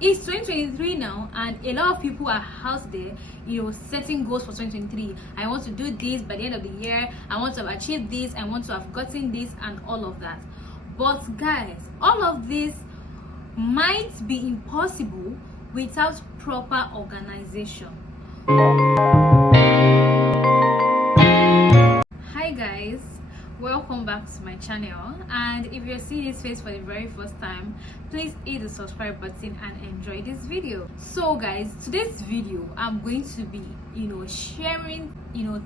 It's 2023 now, and a lot of people are out there, setting goals for 2023. I want to do this by the end of the year. I want to have achieved this. I want to have gotten this, and all of that. But guys, all of this might be impossible without proper organization. Hi guys, welcome back to my channel, and if you're seeing this face for the very first time, please hit the subscribe button and enjoy this video. So guys, today's video I'm going to be sharing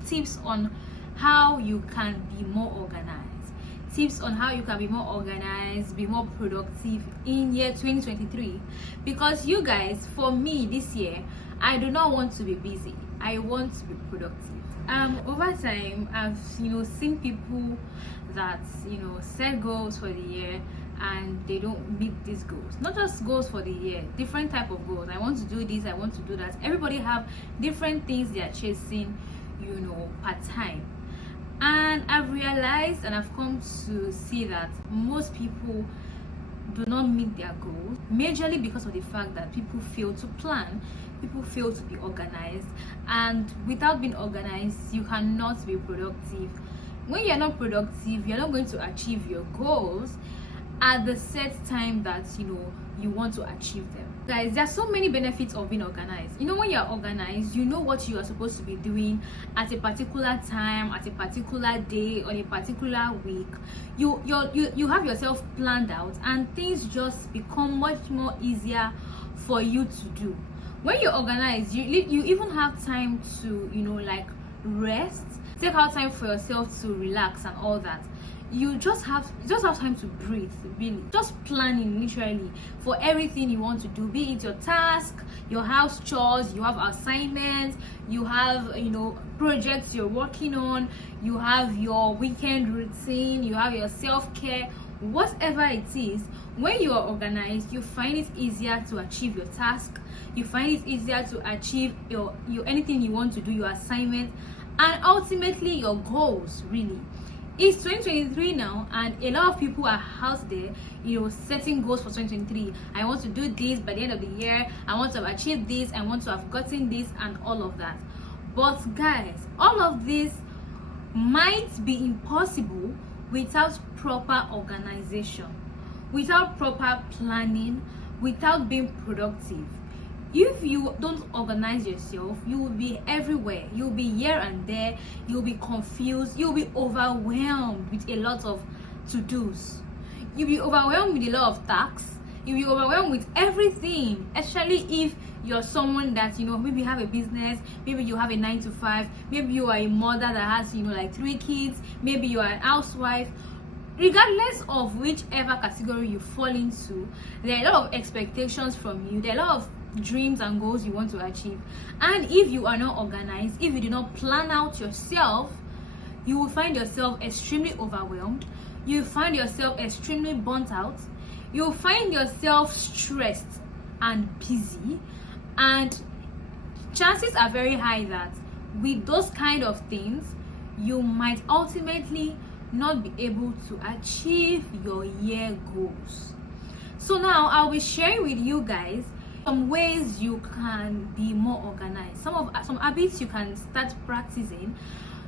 tips on how you can be more organized, be more productive in year 2023. Because you guys, for me this year, I do not want to be busy, I want to be productive. Over time, I've seen people that set goals for the year and they don't meet these goals. Not just goals for the year, different type of goals. I want to do this, I want to do that. Everybody have different things they are chasing, part time. And I've realized and I've come to see that most people do not meet their goals, majorly because of the fact that people fail to plan, people fail to be organized, and without being organized, you cannot be productive. When you're not productive, you're not going to achieve your goals at the set time that you want to achieve them. Guys, there are so many benefits of being organized. When you're organized, you know what you are supposed to be doing at a particular time, at a particular day, on a particular week. You have yourself planned out, and things just become much more easier for you to do. When you're organized, you even have time to rest, take out time for yourself to relax and all that. You just have time to breathe, really. Just planning literally for everything you want to do, be it your task, your house chores, you have assignments, you have projects you're working on, you have your weekend routine, you have your self-care, whatever it is. When you are organized, you find it easier to achieve your task, you find it easier to achieve your anything you want to do, your assignment, and ultimately your goals, really. It's 2023 now, and a lot of people are out there, setting goals for 2023. I want to do this by the end of the year. I want to have achieved this. I want to have gotten this, and all of that. But guys, all of this might be impossible without proper organization, without proper planning, without being productive. If you don't organize yourself, you will be everywhere. You'll be here and there. You'll be confused. You'll be overwhelmed with a lot of to-dos. You'll be overwhelmed with a lot of tasks. You'll be overwhelmed with everything, especially if you're someone that maybe have a business, maybe you have a 9-to-5, maybe you are a mother that has 3 kids, maybe you are an housewife. Regardless of whichever category you fall into, there are a lot of expectations from you. There are a lot of dreams and goals you want to achieve, and if you are not organized, if you do not plan out yourself, you will find yourself extremely overwhelmed. You will find yourself extremely burnt out. You will find yourself stressed and busy, and chances are very high that with those kind of things, you might ultimately not be able to achieve your year goals. So now I'll be sharing with you guys some ways you can be more organized, some habits you can start practicing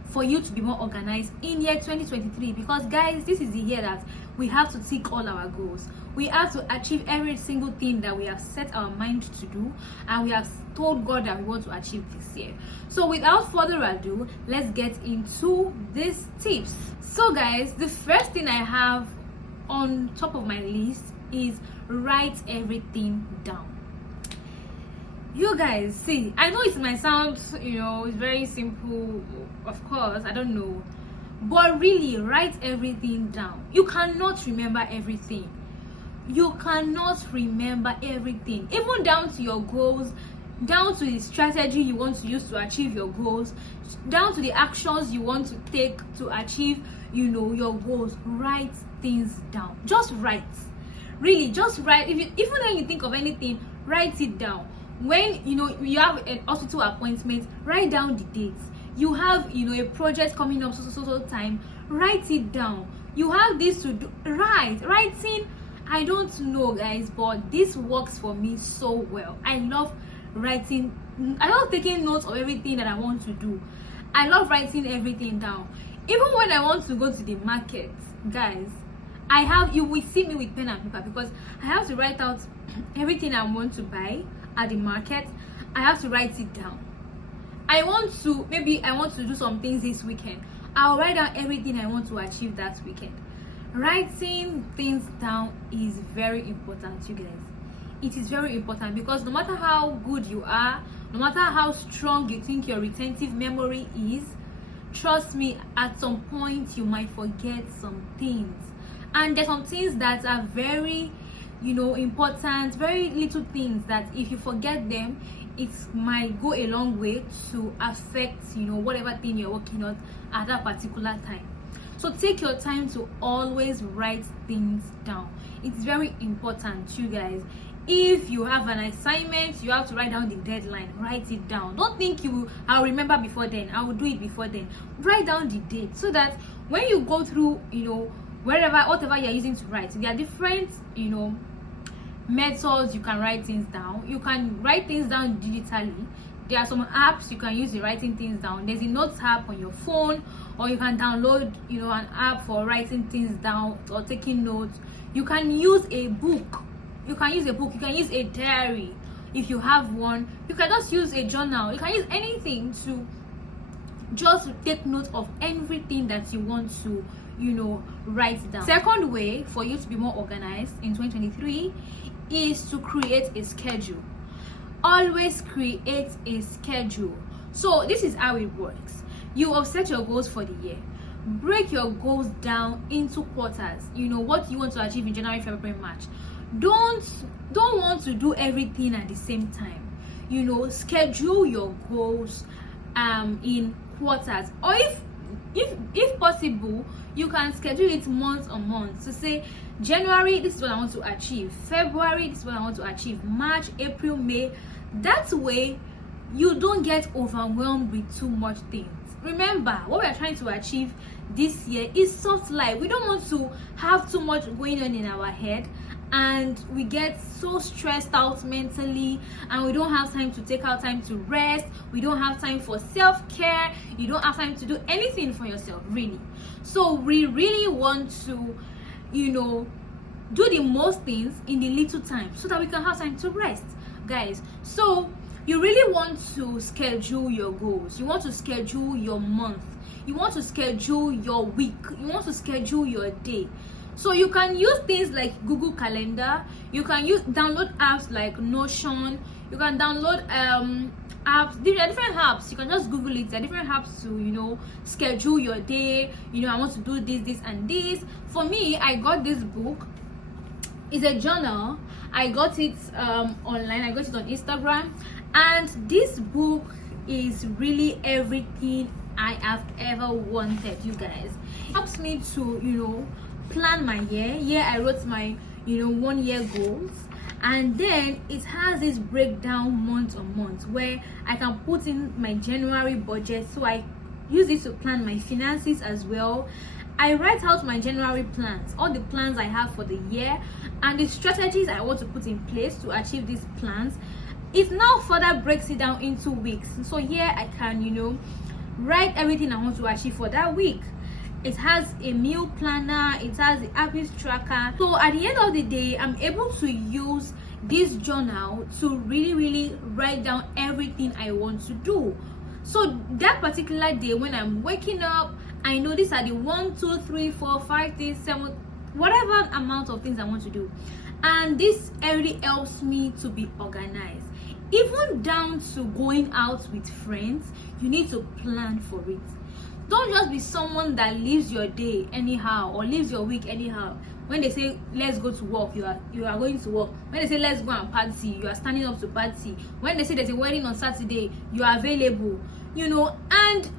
for you to be more organized in year 2023. Because guys, this is the year that we have to tick all our goals. We have to achieve every single thing that we have set our mind to do, and we have told God that we want to achieve this year. So without further ado, let's get into these tips. So guys, the first thing I have on top of my list is write everything down. You guys, see, I know it might sound it's very simple, of course, I don't know, but really write everything down. You cannot remember everything. Even down to your goals, down to the strategy you want to use to achieve your goals, down to the actions you want to take to achieve your goals. Write things down. Just write. Really, just write. Even when you think of anything, write it down. When you have an hospital appointment, write down the dates. You have a project coming up so time, write it down. You have this to do. Writing I don't know, guys, but this works for me so well. I love writing. I love taking notes of everything that I want to do. I love writing everything down. Even when I want to go to the market, guys, you will see me with pen and paper, because I have to write out everything I want to buy at the market. I have to write it down. Maybe I want to do some things this weekend. I'll write down everything I want to achieve that weekend. Writing things down is very important, you guys. It is very important, because no matter how good you are, no matter how strong you think your retentive memory is, trust me, at some point you might forget some things. And there's some things that are very, important, very little things that if you forget them, it might go a long way to affect, whatever thing you're working on at that particular time. So take your time to always write things down. It's very important, you guys. If you have an assignment, you have to write down the deadline. Write it down. Don't think I'll remember before then, I will do it before then. Write down the date, so that when you go through, whatever you're using to write, there are different, methods you can write things down. You can write things down digitally. There are some apps you can use in writing things down. There's a notes app on your phone, or you can download, an app for writing things down or taking notes. You can use a book. You can use a diary if you have one. You can just use a journal. You can use anything to just take note of everything that you want to, write down. Second way for you to be more organized in 2023 is to create a schedule. Always create a schedule. So this is how it works. You have set your goals for the year. Break your goals down into quarters. What you want to achieve in January, February, March. Don't want to do everything at the same time. Schedule your goals in quarters, or if possible, you can schedule it month on month. So say January, this is what I want to achieve. February, this is what I want to achieve. March, April, May. That way you don't get overwhelmed with too much things. Remember, what we are trying to achieve this year is soft life. We don't want to have too much going on in our head, and we get so stressed out mentally, and we don't have time to take our time to rest. We don't have time for self-care. You don't have time to do anything for yourself, really. So we really want to, do the most things in the little time, so that we can have time to rest, guys. So you really want to schedule your goals. You want to schedule your month. You want to schedule your week. You want to schedule your day. So you can use things like Google Calendar. You can download apps like Notion. You can download apps. There are different apps. You can just Google it. There are different apps to schedule your day. I want to do this and this. For me, I got this book. It's a journal. I got it online. I got it on Instagram, and this book is really everything I have ever wanted, you guys. It helps me to plan my year. I wrote my 1 year goals, and then it has this breakdown month on month where I can put in my January budget. So I use it to plan my finances as well. I write out my January plans, all the plans I have for the year, and the strategies I want to put in place to achieve these plans. It now further breaks it down into weeks. So here I can write everything I want to achieve for that week. It has a meal planner. It has the habits tracker. So at the end of the day, I'm able to use this journal to really write down everything I want to do. So that particular day, when I'm waking up, I know these are the 1, 2, 3, 4, 5, 6, 7, whatever amount of things I want to do. And this really helps me to be organized. Even down to going out with friends, you need to plan for it. Don't just be someone that lives your day anyhow or lives your week anyhow. When they say let's go to work, you are going to work. When they say let's go and party, you are standing up to party. When they say there's a wedding on Saturday, you are available. And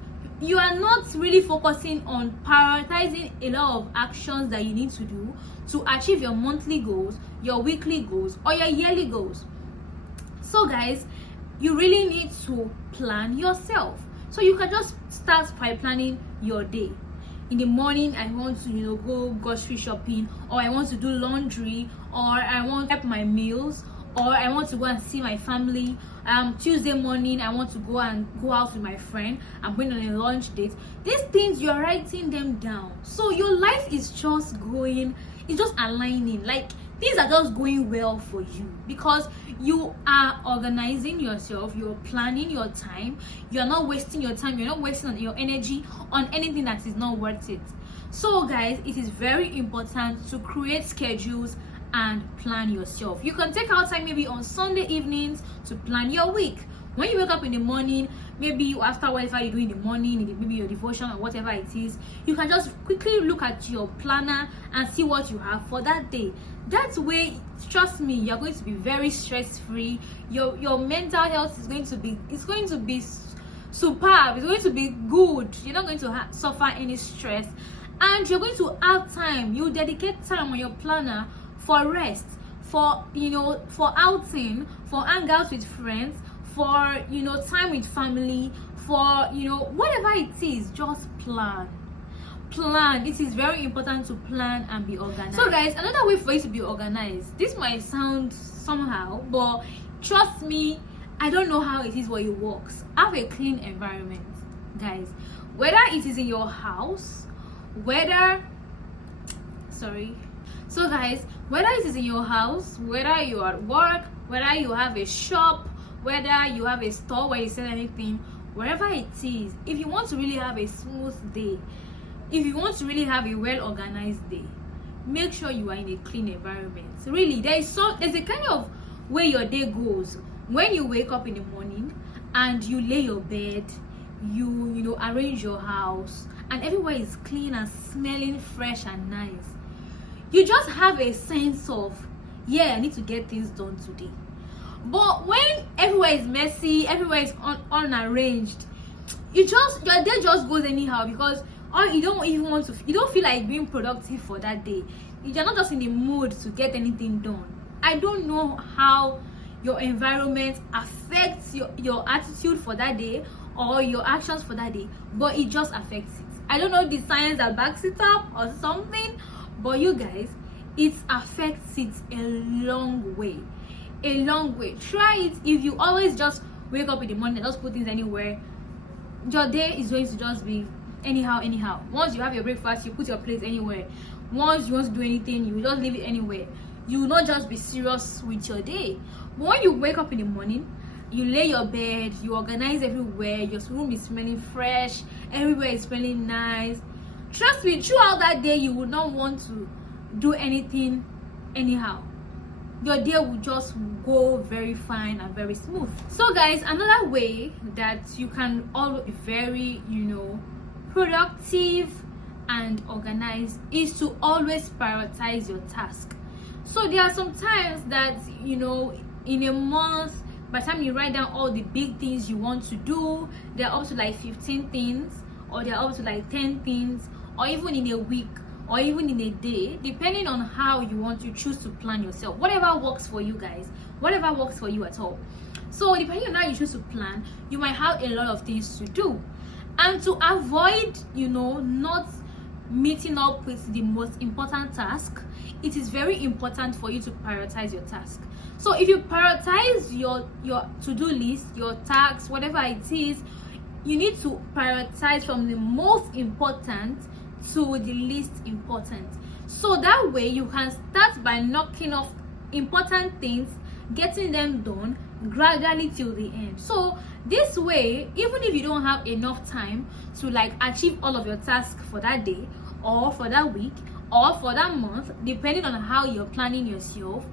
you are not really focusing on prioritizing a lot of actions that you need to do to achieve your monthly goals, your weekly goals, or your yearly goals. So guys, you really need to plan yourself. So you can just start by planning your day. in the morning I want to, go grocery shopping, or I want to do laundry, or I want to prep my meals, or I want to go and see my family. Tuesday morning I want to go out with my friend. I'm going on a lunch date. These things, you're writing them down, so your life is just going, it's just aligning, like things are just going well for you because you are organizing yourself, you're planning your time, you're not wasting your time, you're not wasting your energy on anything that is not worth it. So guys, it is very important to create schedules and plan yourself. You can take out time maybe on Sunday evenings to plan your week. When you wake up in the morning, maybe after whatever you do in the morning, maybe your devotion or whatever it is, you can just quickly look at your planner and see what you have for that day. That way, trust me, you're going to be very stress-free. Your mental health is going to be superb. It's going to be good. You're not going to suffer any stress, and you're going to have time. You dedicate time on your planner for rest, for outing, for hangouts with friends, for time with family, for whatever it is. Just plan. It is very important to plan and be organized. So guys, another way for you to be organized, this might sound somehow, but trust me, I don't know how it is where it works. Have a clean environment, guys. Whether it is in your house, whether it is in your house, whether you are at work, whether you have a shop, whether you have a store where you sell anything, wherever it is, if you want to really have a smooth day, if you want to really have a well-organized day, make sure you are in a clean environment. Really, there's a kind of way your day goes when you wake up in the morning and you lay your bed, you arrange your house, and everywhere is clean and smelling fresh and nice. You just have a sense of, yeah, I need to get things done today. But when everywhere is messy, everywhere is unarranged, your day just goes anyhow, because you don't feel like being productive for that day. You're not just in the mood to get anything done. I don't know how your environment affects your attitude for that day or your actions for that day, but it just affects it. I don't know the science that backs it up or something, but you guys, it affects it a long way. Try it. If you always just wake up in the morning and just put things anywhere, your day is going to just be anyhow. Once you have your breakfast, you put your plate anywhere. Once you want to do anything, you just leave it anywhere. You will not just be serious with your day. But when you wake up in the morning, you lay your bed, you organize everywhere, your room is smelling fresh, everywhere is smelling nice. Trust me, throughout that day, you will not want to do anything anyhow. Your day will just go very fine and very smooth. So guys, another way that you can all be very productive and organized is to always prioritize your task. So there are some times that in a month, by the time you write down all the big things you want to do, they're up to like 15 things, or they're up to like 10 things, or even in a week, or even in a day, depending on how you want to choose to plan yourself. Whatever works for you guys, whatever works for you at all. So depending on how you choose to plan, you might have a lot of things to do. And to avoid not meeting up with the most important task, it is very important for you to prioritize your task. So if you prioritize your to-do list, your tasks, whatever it is, you need to prioritize from the most important to the least important. So that way you can start by knocking off important things, getting them done gradually till the end. So this way, even if you don't have enough time to achieve all of your tasks for that day, or for that week, or for that month, depending on how you're planning yourself,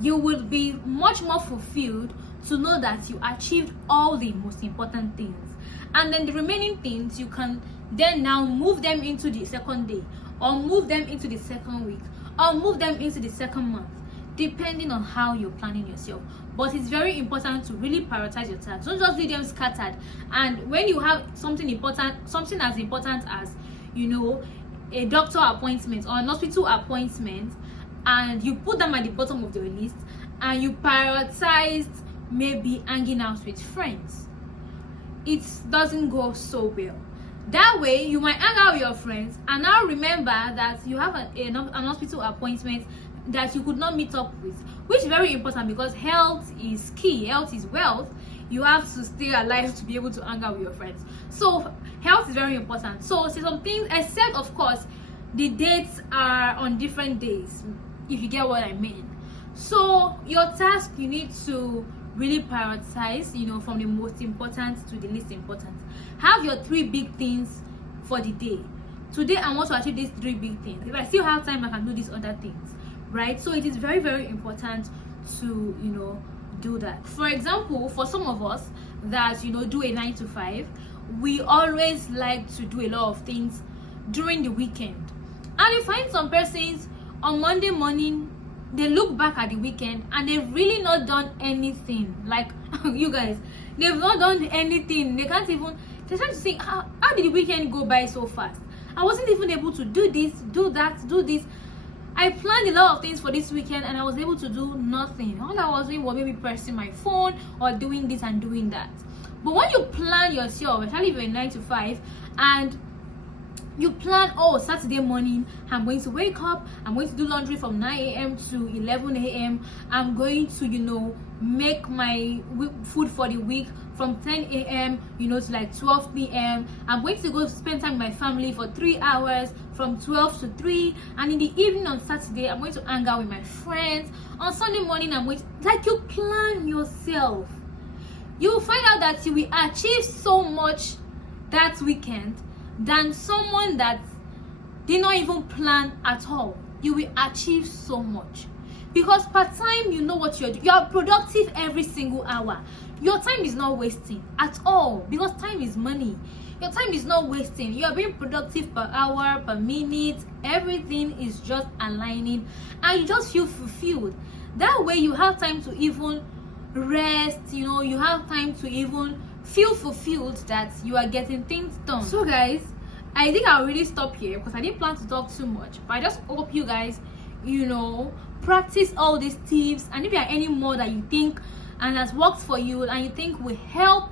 you will be much more fulfilled to know that you achieved all the most important things. And then the remaining things, you can then now move them into the second day, or move them into the second week, or move them into the second month, depending on how you're planning yourself. But it's very important to really prioritize your tasks. Don't just leave them scattered. And when you have something as important as a doctor appointment or an hospital appointment, and you put them at the bottom of your list, and you prioritize maybe hanging out with friends, it doesn't go so well. That way you might hang out with your friends and now remember that you have an hospital appointment that you could not meet up with, which is very important because health is key, health is wealth. You have to stay alive to be able to hang out with your friends. So health is very important. So say some things, except of course the dates are on different days, if you get what I mean. So your task, you need to really prioritize, from the most important to the least important. Have your 3 big things for the day. Today I want to achieve these 3 big things. If I still have time, I can do these other things, right? So it is very, very important to do that. For example, for some of us that do a 9 to 5, we always like to do a lot of things during the weekend, and you find some persons on Monday morning, they look back at the weekend and they've really not done anything. Like you guys, they've not done anything. They're trying to think, how did the weekend go by so fast? I wasn't even able to do this, do that, do this. I planned a lot of things for this weekend and I was able to do nothing. All I was doing was maybe pressing my phone or doing this and doing that. But when you plan yourself, especially if you're 9 to 5, and you plan, Saturday morning I'm going to wake up, I'm going to do laundry from 9 a.m. to 11 a.m. I'm going to make my food for the week from 10 a.m. to like 12 p.m. I'm going to go spend time with my family for 3 hours from 12 to 3, and in the evening on Saturday I'm going to hang out with my friends. On Sunday morning I'm going to, like, you plan yourself. You will find out that you will achieve so much that weekend than someone that did not even plan at all. You will achieve so much because part time, you know what you're doing. You're productive every single hour. Your time is not wasting at all because time is money. Your time is not wasting. You are being productive per hour, per minute. Everything is just aligning and you just feel fulfilled. That way you have time to even rest, you have time to even feel fulfilled that you are getting things done. So guys, I think I'll really stop here because I didn't plan to talk too much, but I just hope you guys practice all these tips, and if there are any more that you think and has worked for you and you think will help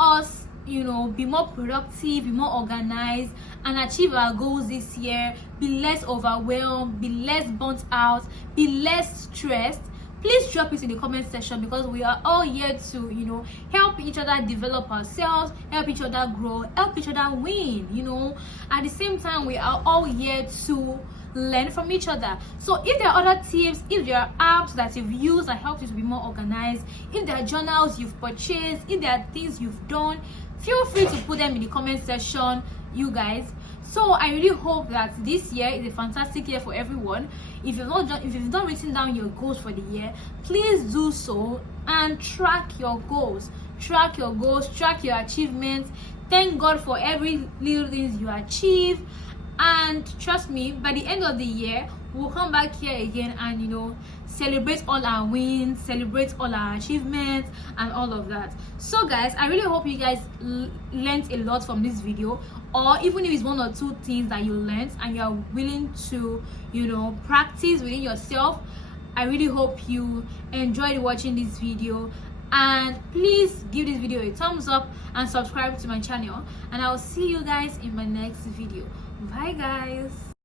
us be more productive, be more organized, and achieve our goals this year, be less overwhelmed, be less burnt out, be less stressed, please drop it in the comment section because we are all here to help each other develop ourselves, help each other grow, help each other win. At the same time, we are all here to learn from each other. So if there are other tips, if there are apps that you've used that help you to be more organized, if there are journals you've purchased, if there are things you've done, feel free to put them in the comment section, you guys. So I really hope that this year is a fantastic year for everyone. If you've not written down your goals for the year, please do so and track your goals, track your achievements. Thank God for every little things you achieve, and trust me, by the end of the year we'll come back here again and celebrate all our wins, celebrate all our achievements and all of that. So guys, I really hope you guys learned a lot from this video, or even if it's 1 or 2 things that you learned and you are willing to practice within yourself. I really hope you enjoyed watching this video, and please give this video a thumbs up and subscribe to my channel, and I'll see you guys in my next video. Bye guys.